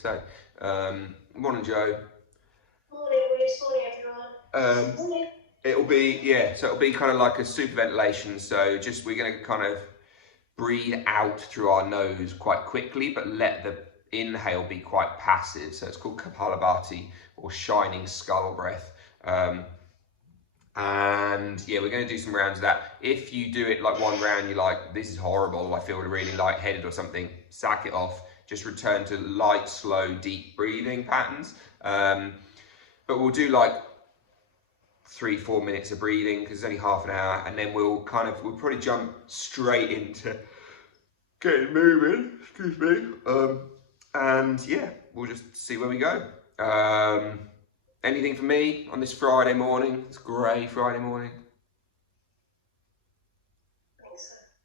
So, morning, Joe. Morning, Bruce. Morning, everyone. Morning. It'll be, yeah, so it'll be kind of like a super ventilation. So just we're going to kind of breathe out through our nose quite quickly, but let the inhale be quite passive. So it's called Kapalabhati, or shining skull breath. And yeah, we're going to do some rounds of that. If you do it like one round, you're like, this is horrible, I feel really lightheaded or something, sack it off. Just return to light, slow, deep breathing patterns. But we'll do like 3-4 minutes of breathing because it's only half an hour, and then we'll probably jump straight into getting moving. Excuse me. And yeah, we'll just see where we go. Anything for me on this Friday morning? It's grey Friday morning.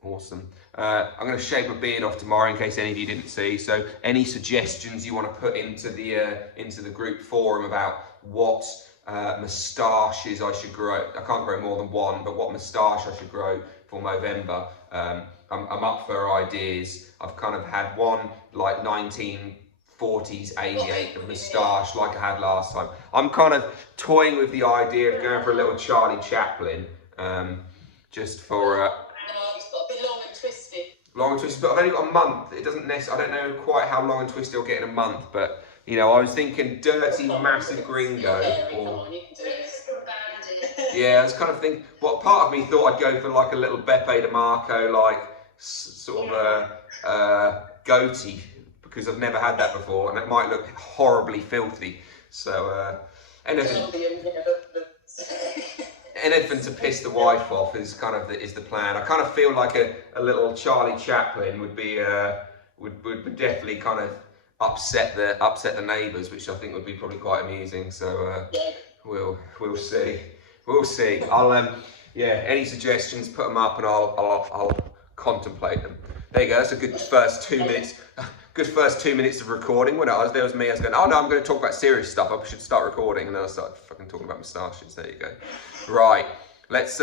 Awesome. I'm going to shave my beard off tomorrow in case any of you didn't see. So any suggestions you want to put into the group forum about what moustaches I should grow? I can't grow more than one, but what moustache I should grow for November? I'm up for ideas. I've kind of had one like 1940s aviator moustache like I had last time. I'm kind of toying with the idea of going for a little Charlie Chaplin, just for. It's got a bit long and twisted. Long and twisted, but I've only got a month. It doesn't necessarily, I don't know quite how long and twisted I'll get in a month, but you know, I was thinking dirty, massive gringo. Or, yeah, I was kind of thinking, what part of me thought I'd go for like a little Beppe DeMarco, like sort of a goatee, because I've never had that before, and it might look horribly filthy. So, anything to piss the wife off is kind of the plan. I kind of feel like a little Charlie Chaplin would be would definitely kind of upset the neighbours, which I think would be probably quite amusing. So we'll see. I'll yeah, any suggestions, put them up and I'll contemplate them. There you go. That's a good first 2 minutes. Good first 2 minutes of recording. When I was going, oh no, I'm going to talk about serious stuff. I should start recording, and then I started fucking talking about moustaches. There you go. Right, let's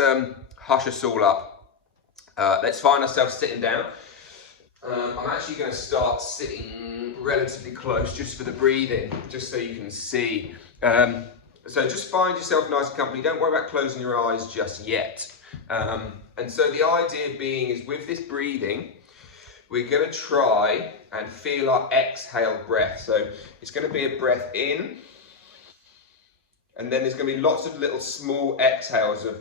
hush us all up. Let's find ourselves sitting down. I'm actually going to start sitting relatively close just for the breathing, just so you can see. So just find yourself nice and comfy. Don't worry about closing your eyes just yet. And so the idea being is with this breathing, we're going to try and feel our exhale breath. So it's going to be a breath in, and then there's going to be lots of little small exhales of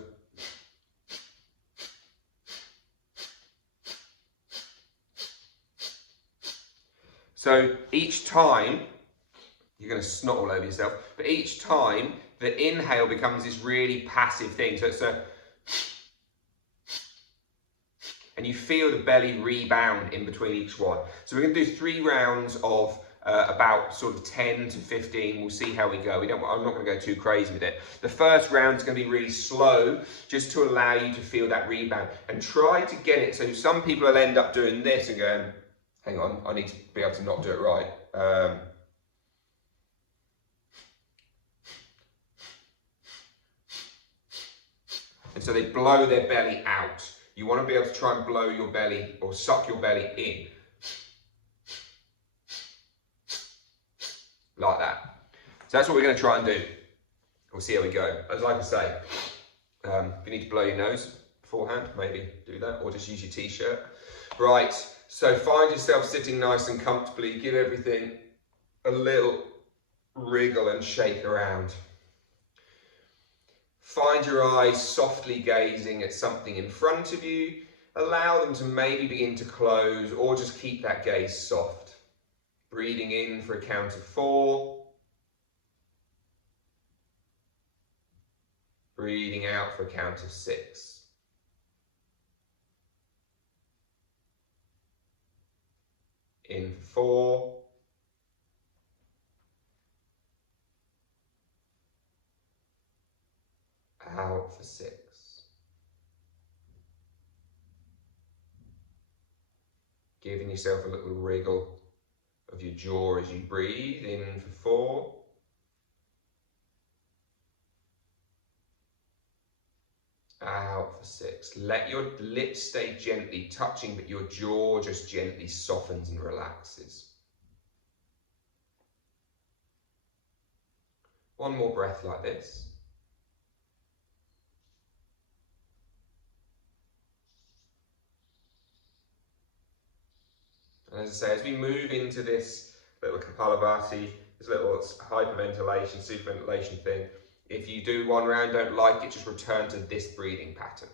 so each time, you're going to snot all over yourself, but each time the inhale becomes this really passive thing. So it's a, and you feel the belly rebound in between each one. So we're going to do 3 rounds of about sort of 10 to 15. We'll see how we go. I'm not going to go too crazy with it. The first round is going to be really slow, just to allow you to feel that rebound, and try to get it. So some people will end up doing this and going, hang on, I need to be able to not do it right. And so they blow their belly out. You want to be able to try and blow your belly or suck your belly in. Like that. So that's what we're going to try and do. We'll see how we go. As like I say, if you need to blow your nose beforehand, maybe do that, or just use your t-shirt. Right, so find yourself sitting nice and comfortably. Give everything a little wriggle and shake around. Find your eyes softly gazing at something in front of you. Allow them to maybe begin to close, or just keep that gaze soft. Breathing in for a count of 4. Breathing out for a count of 6. In for 4. Out for 6. Giving yourself a little wriggle of your jaw as you breathe. In for 4. Out for 6. Let your lips stay gently touching, but your jaw just gently softens and relaxes. One more breath like this. And as I say, as we move into this little Kapalabhati, this little hyperventilation, superventilation thing, if you do one round, don't like it, just return to this breathing pattern.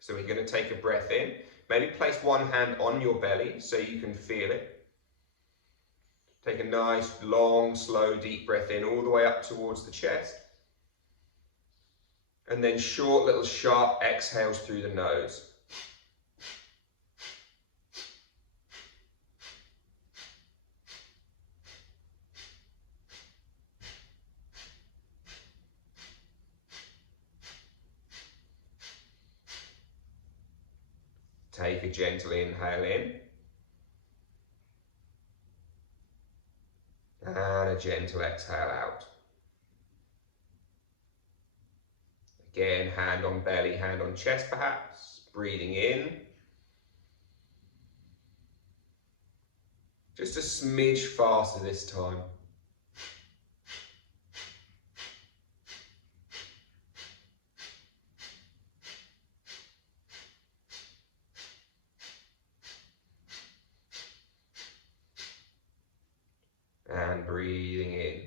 So we're going to take a breath in, maybe place one hand on your belly so you can feel it. Take a nice, long, slow, deep breath in all the way up towards the chest. And then short, little, sharp exhales through the nose. Take a gentle inhale in. And a gentle exhale out. Again, hand on belly, hand on chest perhaps. Breathing in. Just a smidge faster this time. And breathing in.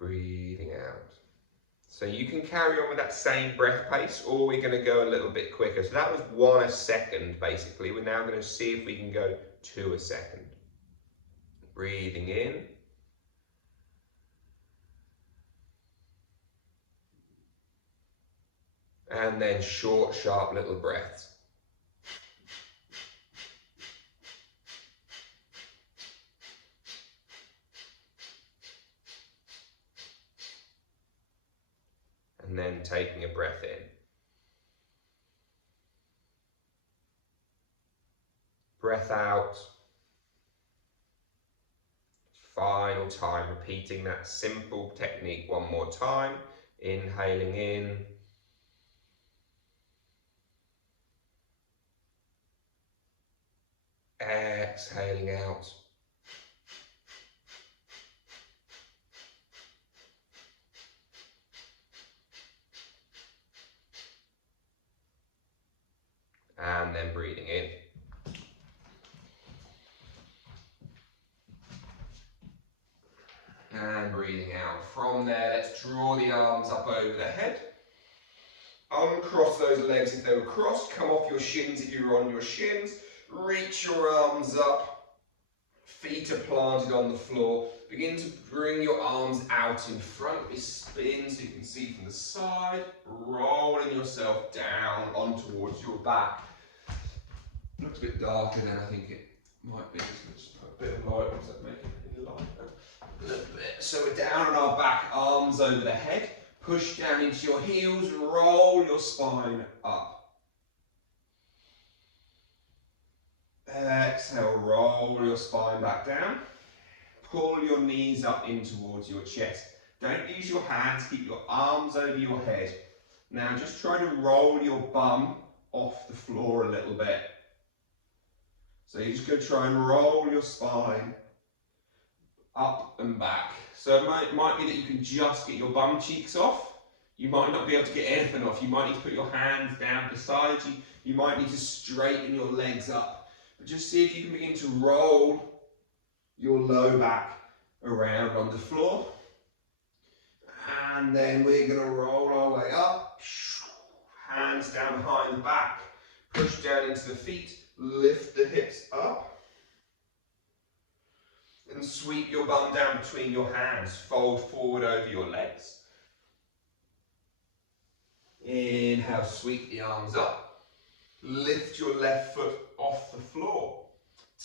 Breathing out. So you can carry on with that same breath pace, or we're going to go a little bit quicker. So that was 1 a second basically. We're now going to see if we can go 2 a second. Breathing in. And then short, sharp little breaths. And then taking a breath in. Breath out. Final time, repeating that simple technique one more time. Inhaling in. Exhaling out. And then breathing in. And breathing out. From there, let's draw the arms up over the head. Uncross those legs if they were crossed. Come off your shins if you're on your shins. Reach your arms up. Feet are planted on the floor. Begin to bring your arms out in front. We spin so you can see from the side. Rolling yourself down on towards your back. Looks a bit darker than I think it might be. Just put a bit of light on, does that make it any lighter? A little bit. So we're down on our back, arms over the head. Push down into your heels, roll your spine up. Exhale, roll your spine back down. Pull your knees up in towards your chest. Don't use your hands, keep your arms over your head. Now just try to roll your bum off the floor a little bit. So you're just going to try and roll your spine up and back. So it might be that you can just get your bum cheeks off. You might not be able to get anything off. You might need to put your hands down beside you. You might need to straighten your legs up. But just see if you can begin to roll your low back around on the floor. And then we're going to roll our way up. Hands down behind the back. Push down into the feet. Lift the hips up. And sweep your bum down between your hands. Fold forward over your legs. Inhale, sweep the arms up. Lift your left foot off the floor.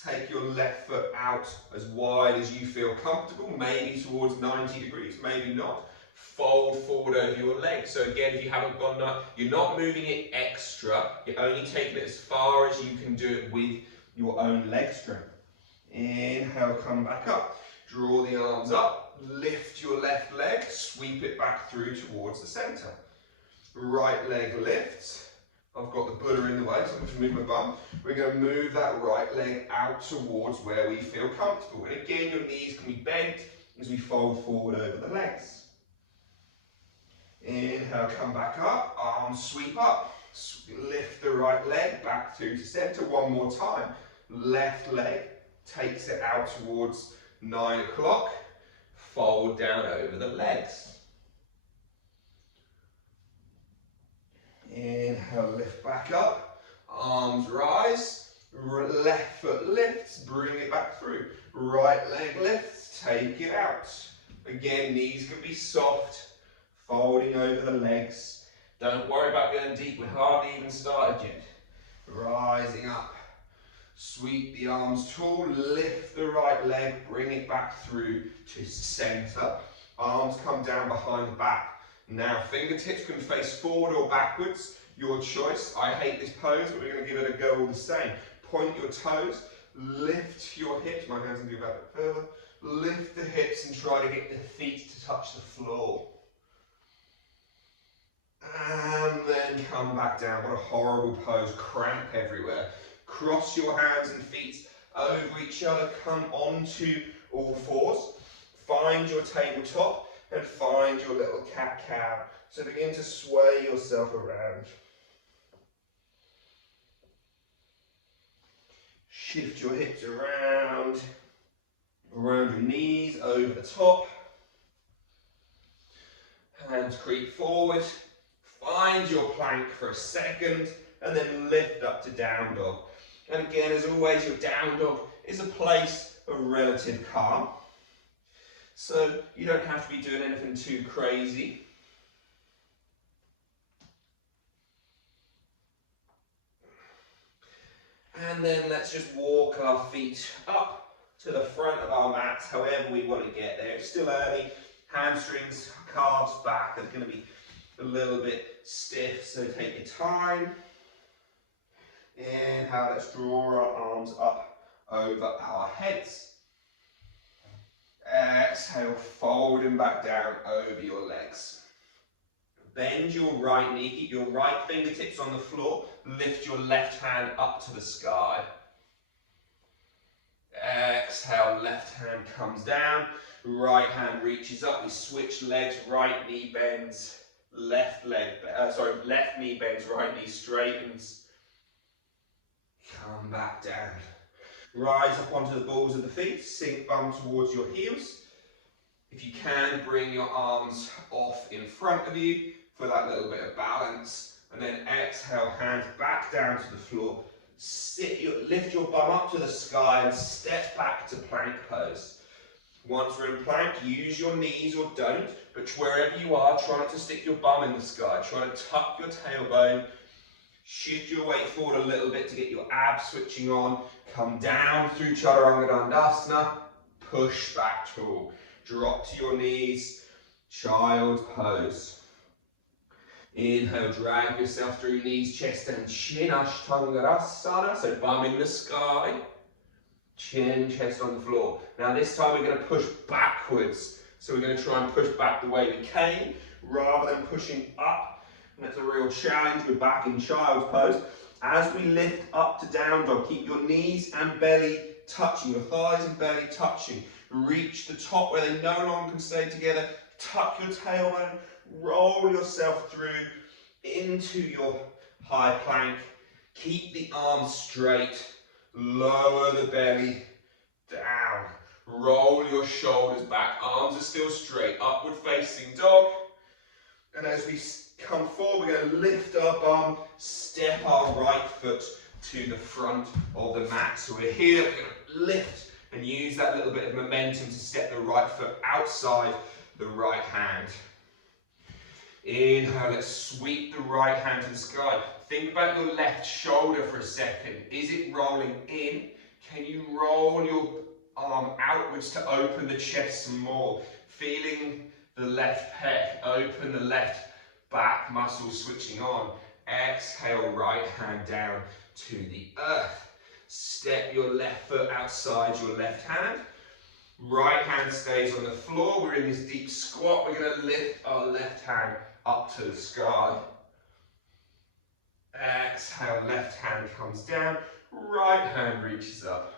Take your left foot out as wide as you feel comfortable, maybe towards 90 degrees, maybe not. Fold forward over your legs. So again, if you haven't gone, you're not moving it extra, you're only taking it as far as you can do it with your own leg strength. Inhale, come back up. Draw the arms up, lift your left leg, sweep it back through towards the center. Right leg lifts, I've got the Buddha in the way, so I'm just moving my bum. We're going to move that right leg out towards where we feel comfortable. And again, your knees can be bent as we fold forward over the legs. Inhale, come back up, arms sweep up. Lift the right leg back through to center one more time. Left leg takes it out towards 9 o'clock. Fold down over the legs. Inhale, lift back up. Arms rise. Left foot lifts, bring it back through. Right leg lifts, take it out. Again, knees can be soft. Folding over the legs. Don't worry about going deep, we hardly even started yet. Rising up. Sweep the arms tall, lift the right leg, bring it back through to center. Arms come down behind the back. Now fingertips can face forward or backwards, your choice. I hate this pose, but we're going to give it a go all the same. Point your toes, lift your hips, my hands can go back a bit further. Lift the hips and try to get the feet to touch the floor. And then come back down. What a horrible pose, cramp everywhere. Cross your hands and feet over each other, come onto all fours. Find your tabletop and find your little cat-cow. So begin to sway yourself around. Shift your hips around your knees, over the top. Hands creep forward. Find your plank for a second and then lift up to down dog. And again, as always, your down dog is a place of relative calm. So you don't have to be doing anything too crazy. And then let's just walk our feet up to the front of our mats, however we want to get there. It's still early. Hamstrings, calves, back are going to be a little bit stiff, so take your time. Inhale, let's draw our arms up over our heads. Exhale, folding back down over your legs. Bend your right knee, keep your right fingertips on the floor, lift your left hand up to the sky. Exhale, left hand comes down, right hand reaches up, we switch legs, right knee bends, left knee bends, right knee straightens. Come back down. Rise up onto the balls of the feet, sink bum towards your heels. If you can, bring your arms off in front of you for that little bit of balance. And then exhale, hands back down to the floor. Lift your bum up to the sky and step back to plank pose. Once we're in plank, use your knees or don't, but wherever you are, try not to stick your bum in the sky. Try to tuck your tailbone. Shift your weight forward a little bit to get your abs switching on. Come down through Chaturanga Dandasana. Push back tall. Drop to your knees. Child's pose. Inhale, drag yourself through knees, chest and chin. Ashtanga, so bum in the sky. Chin, chest on the floor. Now this time we're going to push backwards. So we're going to try and push back the way we came, rather than pushing up. And that's a real challenge. We're back in child's pose. As we lift up to down dog, keep your knees and belly touching, your thighs and belly touching. Reach the top where they no longer can stay together. Tuck your tailbone, roll yourself through into your high plank. Keep the arms straight, lower the belly down. Roll your shoulders back, arms are still straight, upward facing dog. And as we come forward, we're going to lift our bum, step our right foot to the front of the mat. So we're here, we're going to lift and use that little bit of momentum to step the right foot outside the right hand. Inhale, let's sweep the right hand to the sky. Think about your left shoulder for a second. Is it rolling in? Can you roll your arm outwards to open the chest some more? Feeling the left pec, open the left back muscles switching on. Exhale, right hand down to the earth. Step your left foot outside your left hand. Right hand stays on the floor. We're in this deep squat. We're going to lift our left hand up to the sky. Exhale, left hand comes down, right hand reaches up.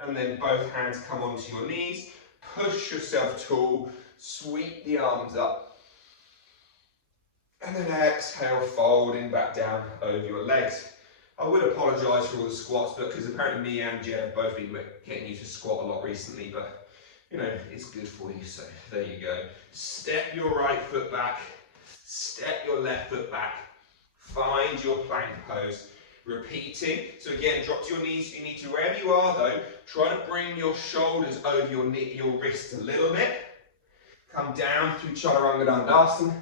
And then both hands come onto your knees, push yourself tall, sweep the arms up. And then exhale, folding back down over your legs. I would apologise for all the squats, but because apparently me and Jen have both been getting you to squat a lot recently, but you know, it's good for you, so there you go. Step your right foot back, step your left foot back, find your plank pose. Repeating, so again, drop to your knees if you need to. Wherever you are though, try to bring your shoulders over your wrists a little bit. Come down through Chaturanga Dandasana.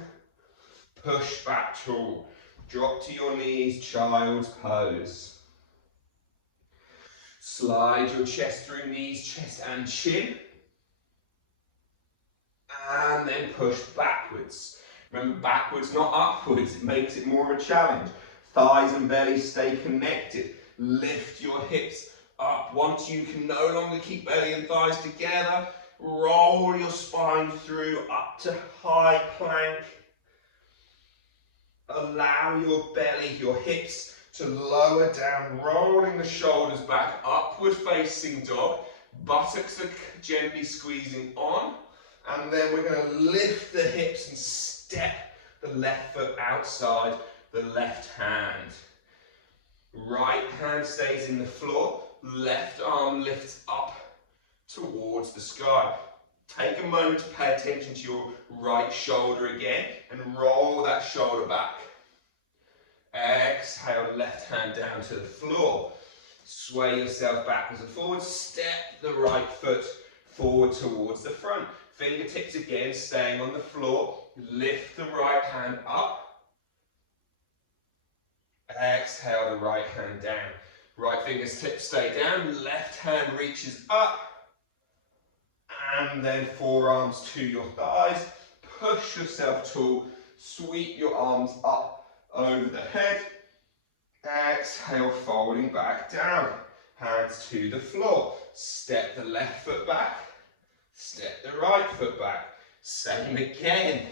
Push back tall. Drop to your knees, child's pose. Slide your chest through knees, chest and chin. And then push backwards. Remember, backwards, not upwards. It makes it more of a challenge. Thighs and belly stay connected. Lift your hips up. Once you can no longer keep belly and thighs together, roll your spine through up to high plank. Allow your belly, your hips to lower down, rolling the shoulders back, upward facing dog. Buttocks are gently squeezing on. And then we're going to lift the hips and step the left foot outside the left hand. Right hand stays in the floor, left arm lifts up towards the sky. Take a moment to pay attention to your right shoulder again and roll that shoulder back. Exhale, left hand down to the floor. Sway yourself backwards and forwards, step the right foot forward towards the front. Fingertips again staying on the floor, lift the right hand up. Exhale the right hand down. Right fingertips stay down, left hand reaches up. And then forearms to your thighs. Push yourself tall, sweep your arms up over the head. Exhale, folding back down. Hands to the floor. Step the left foot back. Step the right foot back. Same again.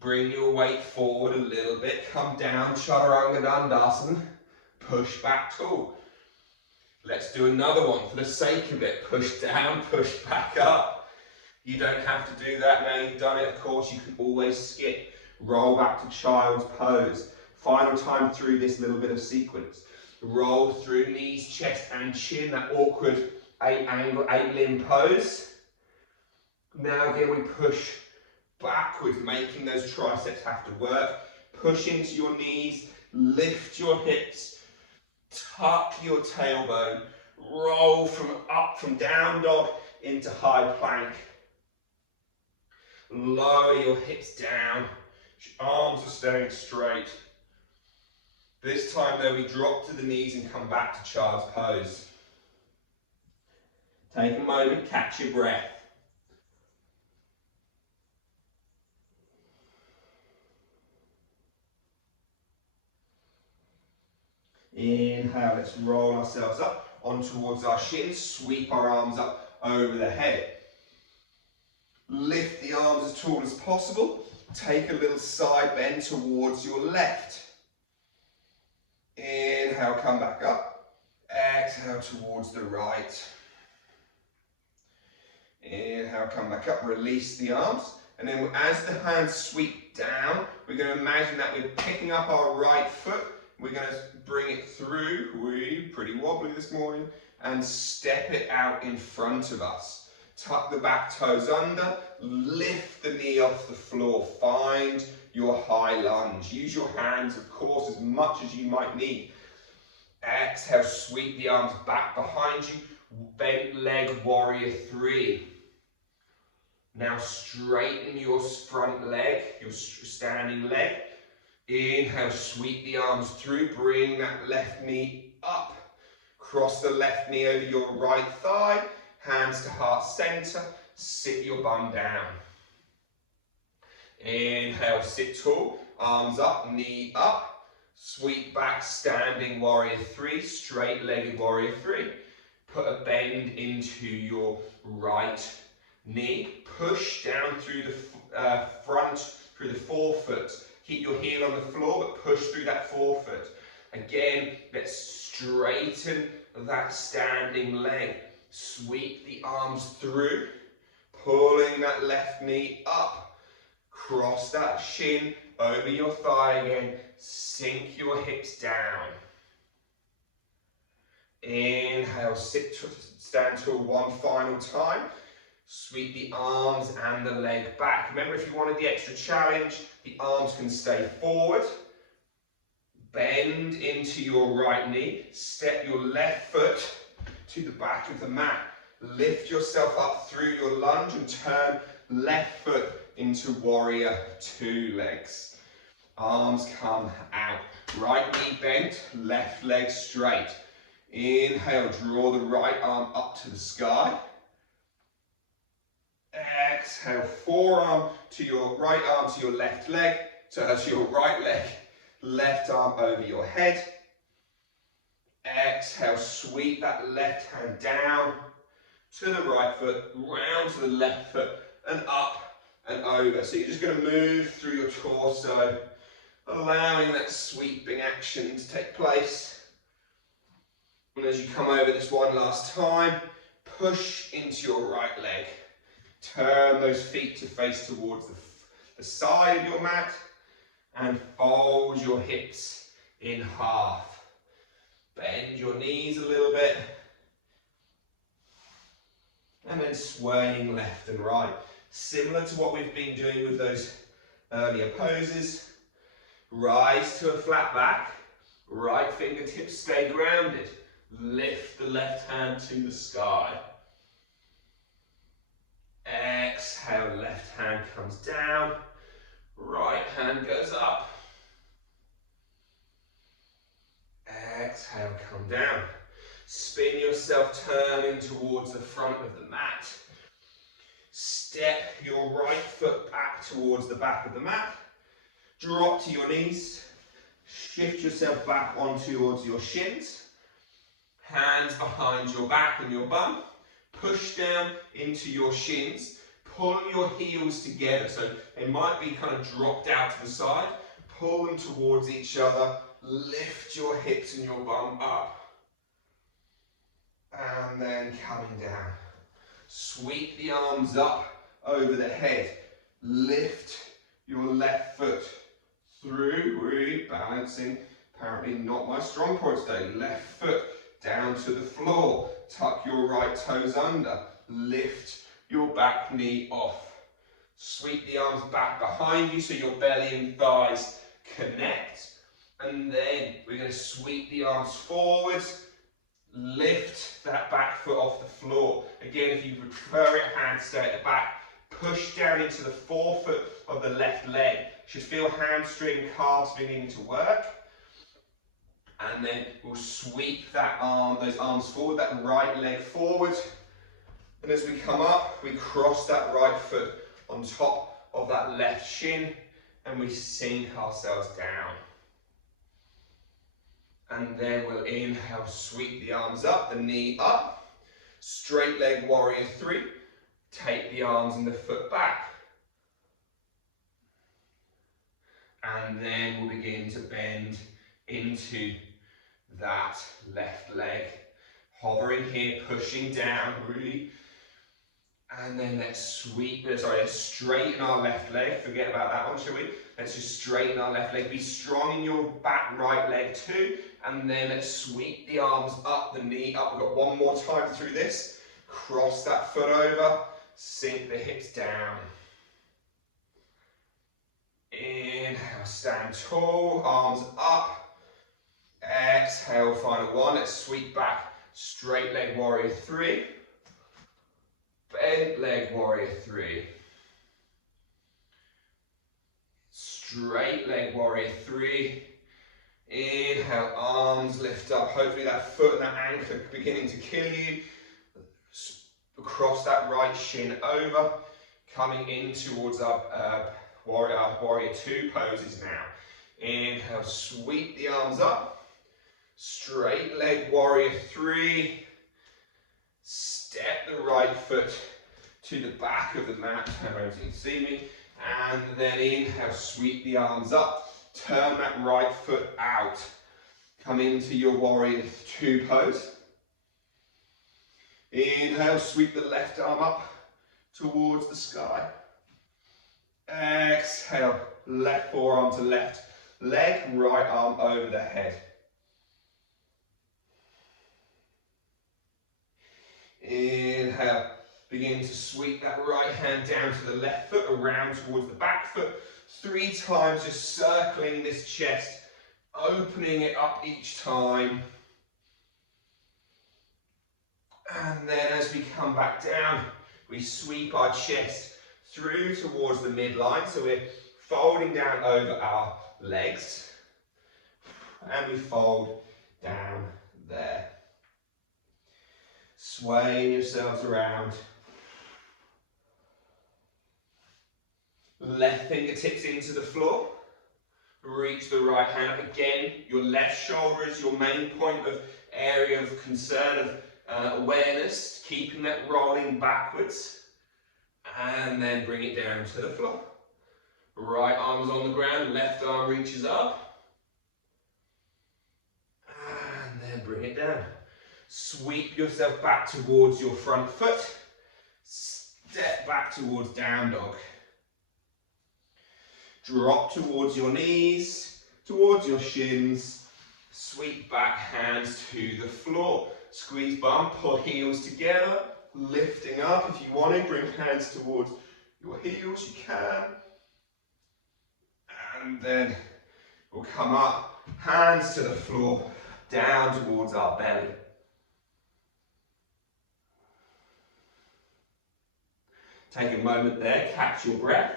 Bring your weight forward a little bit. Come down, Chaturanga Dandasana. Push back tall. Let's do another one for the sake of it. Push down, push back up. You don't have to do that now you've done it. Of course, you can always skip. Roll back to child's pose. Final time through this little bit of sequence. Roll through knees, chest and chin. That awkward 8 limb pose. Now again we push backwards, making those triceps have to work. Push into your knees, lift your hips, tuck your tailbone, roll from down dog into high plank. Lower your hips down, arms are staying straight. This time though we drop to the knees and come back to child's pose. Take a moment, catch your breath. Inhale, let's roll ourselves up on towards our shins, sweep our arms up over the head. Lift the arms as tall as possible. Take a little side bend towards your left. Inhale, come back up. Exhale towards the right. Inhale, come back up, release the arms. And then as the hands sweep down, we're going to imagine that we're picking up our right foot. We're going to bring it through, we're pretty wobbly this morning, and step it out in front of us. Tuck the back toes under, lift the knee off the floor, find your high lunge. Use your hands, of course, as much as you might need. Exhale, sweep the arms back behind you, bent leg warrior 3. Now straighten your front leg, your standing leg. Inhale, sweep the arms through, bring that left knee up. Cross the left knee over your right thigh, hands to heart center, sit your bum down. Inhale, sit tall, arms up, knee up. Sweep back, standing warrior 3, straight-legged warrior 3. Put a bend into your right knee, push down through the front, through the forefoot, Keep your heel on the floor, but push through that forefoot. Again, let's straighten that standing leg. Sweep the arms through, pulling that left knee up. Cross that shin over your thigh again. Sink your hips down. Inhale, stand tall one final time. Sweep the arms and the leg back. Remember, if you wanted the extra challenge, the arms can stay forward. Bend into your right knee. Step your left foot to the back of the mat. Lift yourself up through your lunge and turn left foot into warrior two legs. Arms come out. Right knee bent, left leg straight. Inhale, draw the right arm up to the sky. Exhale, forearm to your right arm to your left leg. So that's your right leg, left arm over your head. Exhale, sweep that left hand down to the right foot, round to the left foot, and up and over. So you're just going to move through your torso, allowing that sweeping action to take place. And as you come over this one last time, push into your right leg. Turn those feet to face towards the side of your mat and fold your hips in half. Bend your knees a little bit. And then swaying left and right. Similar to what we've been doing with those earlier poses. Rise to a flat back. Right fingertips stay grounded. Lift the left hand to the sky. Exhale, left hand comes down. Right hand goes up. Exhale, come down. Spin yourself, turning towards the front of the mat. Step your right foot back towards the back of the mat. Drop to your knees. Shift yourself back towards your shins. Hands behind your back and your bum. Push down into your shins. Pull your heels together. So they might be kind of dropped out to the side. Pull them towards each other. Lift your hips and your bum up. And then coming down. Sweep the arms up over the head. Lift your left foot through, really balancing. Apparently not my strong point today. Left foot down to the floor. Tuck your right toes under. Lift your back knee off. Sweep the arms back behind you so your belly and thighs connect. And then we're going to sweep the arms forwards. Lift that back foot off the floor. Again, if you prefer it, hands stay at the back. Push down into the forefoot of the left leg. Should feel hamstring, calves beginning to work. And then we'll sweep that arm, those arms forward, that right leg forward. And as we come up, we cross that right foot on top of that left shin and we sink ourselves down. And then we'll inhale, sweep the arms up, the knee up. Straight leg warrior three. Take the arms and the foot back. And then we'll begin to bend into that left leg. Hovering here, pushing down, really. And then let's straighten our left leg. Forget about that one, shall we? Let's just straighten our left leg. Be strong in your back right leg too. And then let's sweep the arms up, the knee up. We've got one more time through this. Cross that foot over. Sink the hips down. Inhale, stand tall, arms up. Exhale, final one. Let's sweep back. Straight leg warrior three. Bent leg warrior three. Straight leg warrior three. Inhale, arms lift up. Hopefully that foot and that ankle are beginning to kill you. Across that right shin over. Coming in towards our warrior two poses now. Inhale, sweep the arms up. Straight leg warrior three. Step the right foot to the back of the mat. Turn around so you can see me. And then inhale, sweep the arms up. Turn that right foot out. Come into your warrior two pose. Inhale, sweep the left arm up towards the sky. Exhale, left forearm to left leg, right arm over the head. Inhale, begin to sweep that right hand down to the left foot, around towards the back foot. 3 times, just circling this chest, opening it up each time. And then as we come back down, we sweep our chest through towards the midline. So we're folding down over our legs. And we fold down there. Swaying yourselves around. Left fingertips into the floor. Reach the right hand up again. Your left shoulder is your main point of area of concern, of awareness, keeping that rolling backwards. And then bring it down to the floor. Right arm is on the ground, left arm reaches up. And then bring it down. Sweep yourself back towards your front foot. Step back towards down dog. Drop towards your knees, towards your shins. Sweep back, hands to the floor. Squeeze bum, pull heels together. Lifting up. If you want to, bring hands towards your heels, you can. And then we'll come up, hands to the floor, down towards our belly. Take a moment there, catch your breath.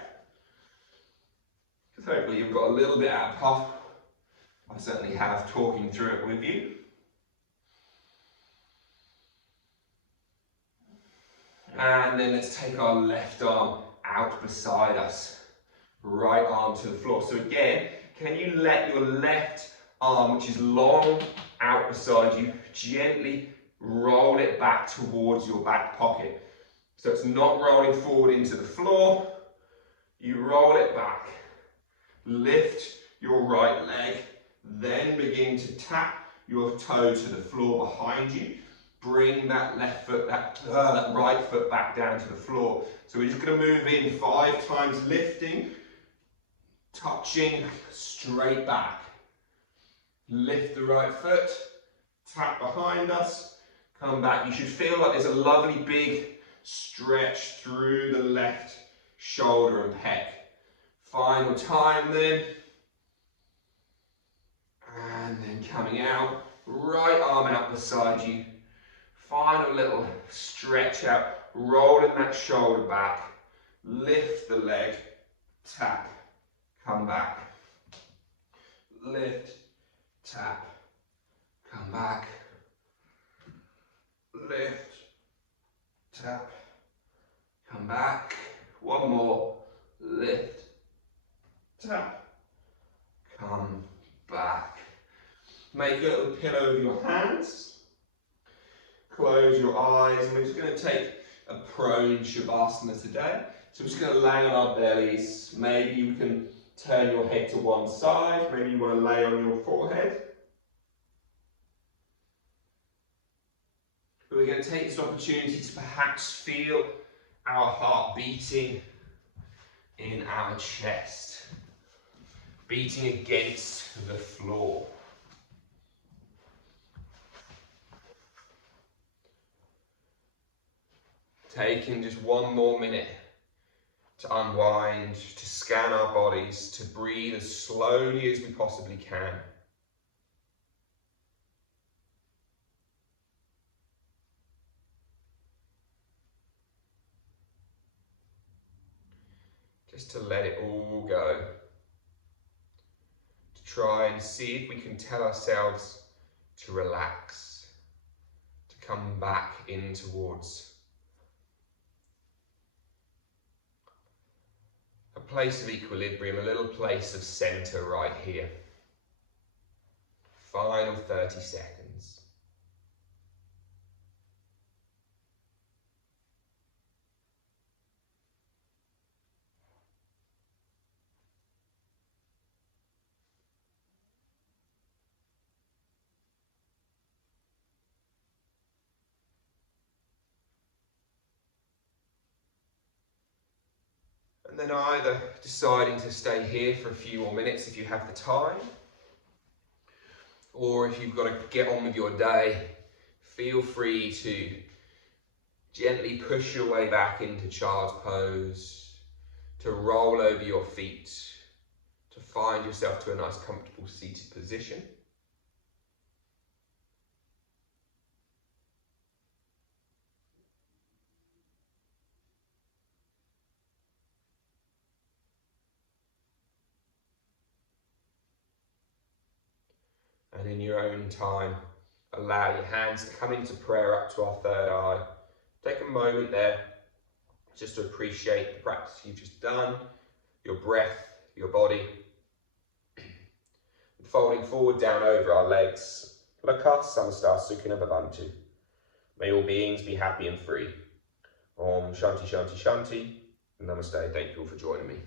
Because hopefully you've got a little bit out of puff. I certainly have, talking through it with you. And then let's take our left arm out beside us. Right arm to the floor. So again, can you let your left arm, which is long, out beside you, gently roll it back towards your back pocket. So it's not rolling forward into the floor. You roll it back. Lift your right leg. Then begin to tap your toe to the floor behind you. Bring that left foot, that right foot back down to the floor. So we're just going to move in 5 times, lifting, touching, straight back. Lift the right foot, tap behind us, come back. You should feel like there's a lovely big stretch through the left shoulder and pec. Final time then. And then coming out, right arm out beside you. Final little stretch out, rolling that shoulder back, lift the leg, tap, come back. Lift, tap, come back. Lift, tap, come back. One more, lift, tap, come back. Make a little pillow with your hands. Close your eyes, and we're just going to take a prone Shavasana today. So we're just going to lay on our bellies. Maybe you can turn your head to one side. Maybe you want to lay on your forehead. But we're going to take this opportunity to perhaps feel our heart beating in our chest, beating against the floor. Taking just one more minute to unwind, to scan our bodies, to breathe as slowly as we possibly can. Just to let it all go. To try and see if we can tell ourselves to relax, to come back in towards a place of equilibrium, a little place of center right here. Final 30 seconds. And then either deciding to stay here for a few more minutes if you have the time, or if you've got to get on with your day, feel free to gently push your way back into child's pose, to roll over your feet, to find yourself to a nice comfortable seated position. And in your own time, allow your hands to come into prayer up to our third eye. Take a moment there just to appreciate the practice you've just done, your breath, your body. And folding forward down over our legs. Lakha Samasta Sukhina Bhavantu. May all beings be happy and free. Om Shanti Shanti Shanti. Namaste. Thank you all for joining me.